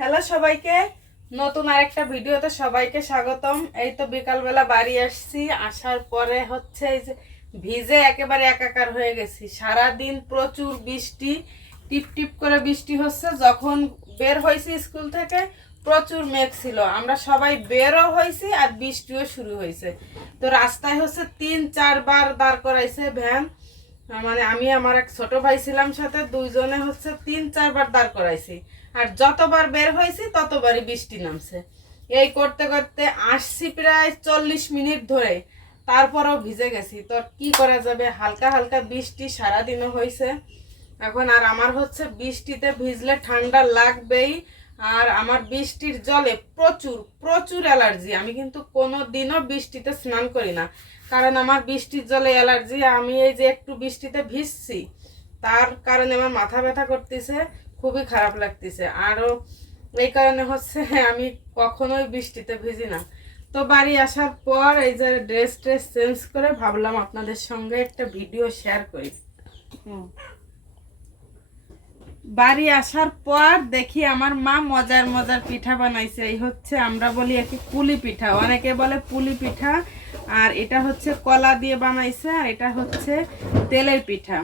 Hello সবাইকে, নতুন আরেকটা ভিডিওতে সবাইকে স্বাগতম। এই তো বিকালবেলা বাড়ি আসছি, আসার পরে হচ্ছে এই যে ভিজে একেবারে একাকার হয়ে গেছি। সারা দিন প্রচুর বৃষ্টি, টিপ টিপ করে বৃষ্টি হচ্ছে। যখন বের হয়েছি স্কুল থেকে প্রচুর মেঘ ছিল, আমরা সবাই বেরও হয়েছি আর বৃষ্টিও শুরু হয়েছে। তো রাস্তায় হচ্ছে 3-4 বার দাঁড় করাইছে ভ্যান। মানে আমি আমার এক ছোট ভাই ছিলাম সাথে, দুইজনে হচ্ছে 3-4 বার দাঁড় করাইছি। আর যতবার বের হয়েছি ততবারই বৃষ্টি নামছে। এই করতে করতে আসছি প্রায় 40 মিনিট ধরে, তারপরও ভিজে গেছি। তো কি করা যাবে, হালকা হালকা বৃষ্টি সারাদিনও হয়েছে। এখন আর আমার হচ্ছে বৃষ্টিতে ভিজলে ঠান্ডা লাগবেই। আর আমার বৃষ্টির জলে প্রচুর প্রচুর অ্যালার্জি। আমি কিন্তু কোনো দিনও বৃষ্টিতে স্নান করি না, কারণ আমার বৃষ্টির জলে অ্যালার্জি। আমি এই যে একটু বৃষ্টিতে ভিজছি, তার কারণে আমার মাথা ব্যথা করতেছে, খুবই খারাপ লাগতেছে। আরও এই কারণে হচ্ছে আমি কখনোই বৃষ্টিতে ভিজি না। তো বাড়ি আসার পর এই যে ড্রেস চেঞ্জ করে ভাবলাম আপনাদের সঙ্গে একটা ভিডিও শেয়ার করি। বাড়ি আসার পর দেখি আমার মা মজার মজার পিঠা বানাইছে। এই হচ্ছে আমরা বলি একে পুলি পিঠা, অনেকে বলে পুলি পিঠা। আর এটা হচ্ছে কলা দিয়ে বানাইছে, আর এটা হচ্ছে তেলের পিঠা।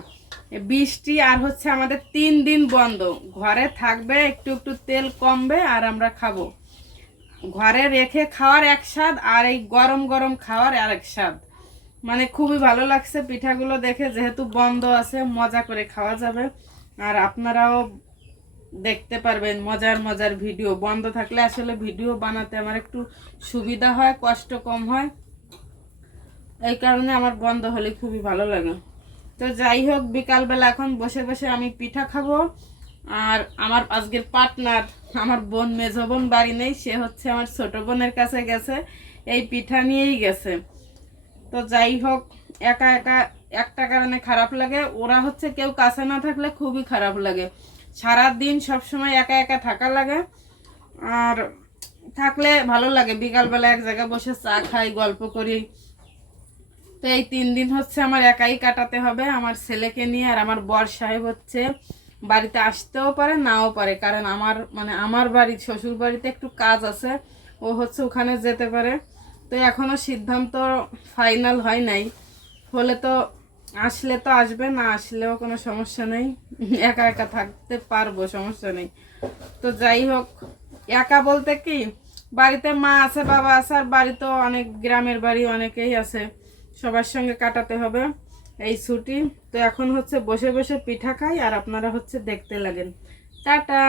বৃষ্টি আর হচ্ছে আমাদের 3 দিন বন্ধ, ঘরে থাকবে, একটু একটু তেল কমবে আর আমরা খাবো। ঘরে রেখে খাওয়ার এক স্বাদ, আর এই গরম গরম খাওয়ার আরেক স্বাদ। মানে খুবই ভালো লাগছে পিঠাগুলো দেখে, যেহেতু বন্ধ আছে মজা করে খাওয়া যাবে। আর আপনারাও দেখতে পারবেন মজার মজার ভিডিও। বন্ধ থাকলে আসলে ভিডিও বানাতে আমার একটু সুবিধা হয়, কষ্ট কম হয়, এই কারণে আমার বন্ধ হলে খুবই ভালো লাগে। তো যাই হোক, বিকালবেলা এখন বসে বসে আমি পিঠা খাবো। আর আমার আজকের পার্টনার, আমার বোন, মেজো বোন বাড়ি নেই, সে হচ্ছে আমার ছোট বোনের কাছে গেছে, এই পিঠা নিয়েই গেছে। তো যাই হোক, একা একা একটা কারণে খারাপ লাগে, ওরা হচ্ছে কেউ কাছে না থাকলে খুবই খারাপ লাগে। সারাদিন সবসময় একা একা থাকা লাগে, আর থাকলে ভালো লাগে। বিকালবেলা এক জায়গায় বসে চা খাই, গল্প করি। তো এই 3 দিন হচ্ছে আমার একাই কাটাতে হবে আমার ছেলেকে নিয়ে। আর আমার বর সাহেব হচ্ছে বাড়িতে আসতেও পারে, নাও পারে, কারণ আমার বাড়ি, শ্বশুর বাড়িতে একটু কাজ আছে, ও হচ্ছে ওখানে যেতে পারে। তো এখনো সিদ্ধান্ত ফাইনাল হয় নাই, হলে তো আসলে তো আসবে, না আসলেও কোনো সমস্যা নেই, একা একা থাকতে পারবো, সমস্যা নেই। তো যাই হোক, একা বলতে কি, বাড়িতে মা আছে, বাবা আছে, আর বাড়িতেও অনেক, গ্রামের বাড়ি অনেকেই আছে, সবার সঙ্গে কাটাতে হবে এই ছুটি। তো এখন হচ্ছে বসে বসে পিঠা খাই, আর আপনারা হচ্ছে দেখতে লাগেন। টাটা।